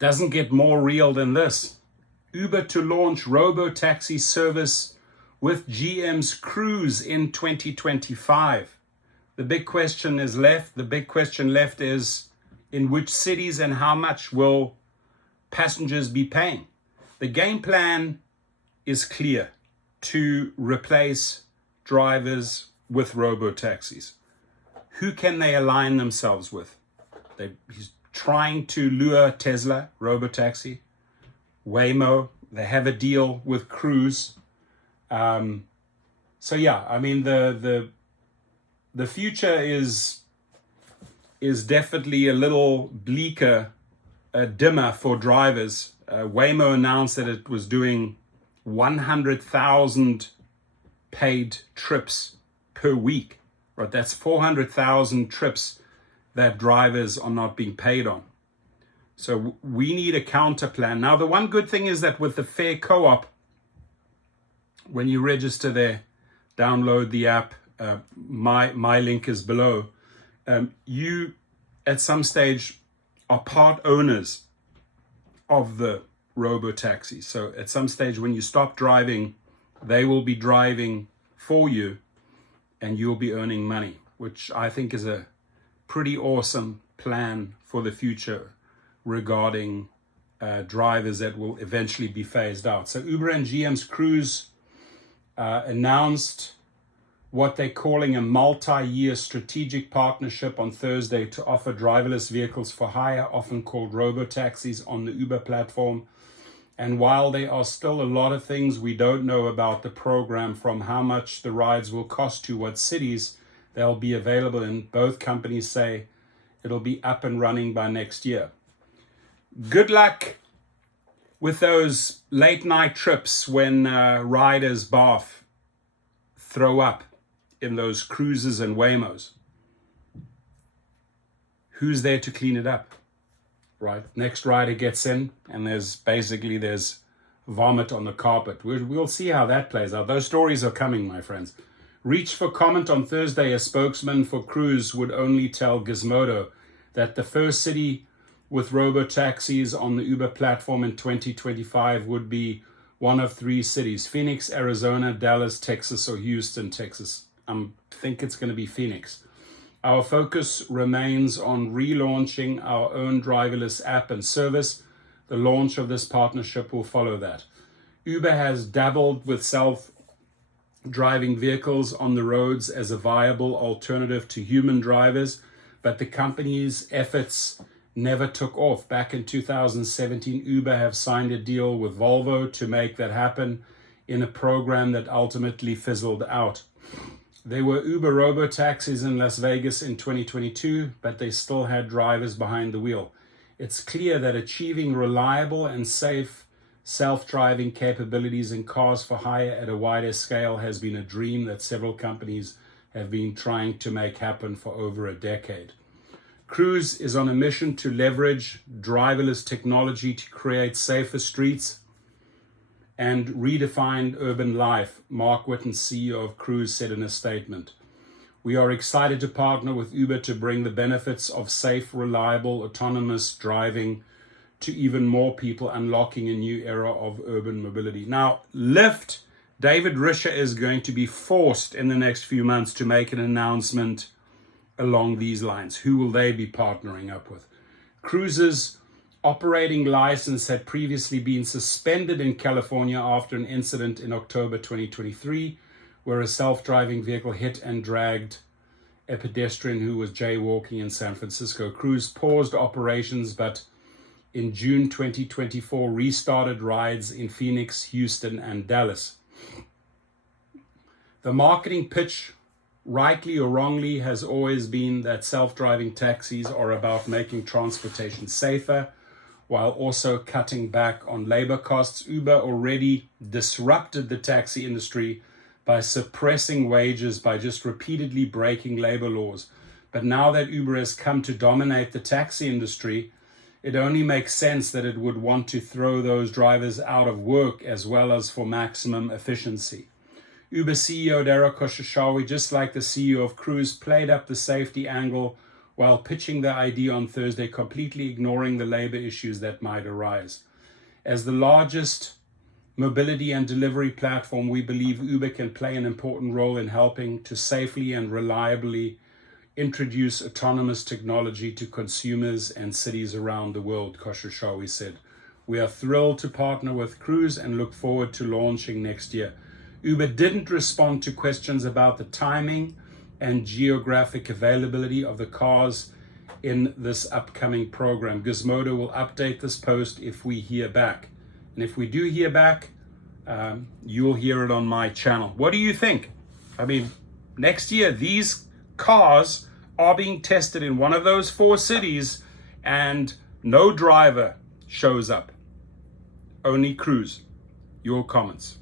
Doesn't get more real than this. Uber to launch Robotaxi service with GM's Cruise in 2025. The big question left is in which cities and how much will passengers be paying? The game plan is clear: to replace drivers with robotaxis. Who can they align themselves with? He's trying to lure Tesla, Robotaxi, Waymo. They have a deal with Cruise. So yeah, I mean the future is definitely a little bleaker, dimmer for drivers. Waymo announced that it was doing 100,000 paid trips per week. Right, that's 400,000 trips that drivers are not being paid on. So we need a counter plan. Now, the one good thing is that with the Fare Co-op, when you register there, download the app, my link is below, you at some stage are part owners of the robotaxi. So at some stage when you stop driving, they will be driving for you and you'll be earning money, which I think is a pretty awesome plan for the future regarding drivers that will eventually be phased out. So Uber and GM's Cruise announced what they're calling a multi-year strategic partnership on Thursday to offer driverless vehicles for hire, often called robotaxis, on the Uber platform. And while there are still a lot of things we don't know about the program, from how much the rides will cost to what cities they'll be available in, both companies say it'll be up and running by next year. Good luck with those late night trips when riders barf, throw up in those Cruises and Waymos. Who's there to clean it up? Right, next rider gets in and there's vomit on the carpet. We'll see how that plays out. Those stories are coming, my friends. Reach for comment on Thursday. A spokesman for Cruise would only tell Gizmodo that the first city with robotaxis on the Uber platform in 2025 would be one of three cities: Phoenix, Arizona, Dallas, Texas, or Houston, Texas. I think it's going to be Phoenix. Our focus remains on relaunching our own driverless app and service. The launch of this partnership will follow that. Uber has dabbled with self-driving vehicles on the roads as a viable alternative to human drivers, but the company's efforts never took off. Back in 2017, Uber have signed a deal with Volvo to make that happen in a program that ultimately fizzled out. There were Uber robotaxis in Las Vegas in 2022, but they still had drivers behind the wheel. It's clear that achieving reliable and safe self-driving capabilities in cars for hire at a wider scale has been a dream that several companies have been trying to make happen for over a decade. Cruise is on a mission to leverage driverless technology to create safer streets and redefine urban life, Mark Whitten, CEO of Cruise, said in a statement. We are excited to partner with Uber to bring the benefits of safe, reliable, autonomous driving to even more people, unlocking a new era of urban mobility. Now, Lyft, David Risher is going to be forced in the next few months to make an announcement along these lines. Who will they be partnering up with? Cruise's operating license had previously been suspended in California after an incident in October 2023, where a self-driving vehicle hit and dragged a pedestrian who was jaywalking in San Francisco. Cruise paused operations, but in June 2024 restarted rides in Phoenix, Houston, and Dallas. The marketing pitch, rightly or wrongly, has always been that self-driving taxis are about making transportation safer while also cutting back on labor costs. Uber already disrupted the taxi industry by suppressing wages by just repeatedly breaking labor laws. But now that Uber has come to dominate the taxi industry, it only makes sense that it would want to throw those drivers out of work as well as for maximum efficiency. Uber CEO Dara Khosrowshahi, just like the CEO of Cruise, played up the safety angle while pitching the idea on Thursday, completely ignoring the labor issues that might arise. As the largest mobility and delivery platform, we believe Uber can play an important role in helping to safely and reliably introduce autonomous technology to consumers and cities around the world, Khosrowshahi said. We are thrilled to partner with Cruise and look forward to launching next year. Uber didn't respond to questions about the timing and geographic availability of the cars in this upcoming program. Gizmodo will update this post if we hear back. And if we do hear back, you'll hear it on my channel. What do you think? I mean, next year, these cars are being tested in one of those 4 cities and no driver shows up. Only Cruise. Your comments.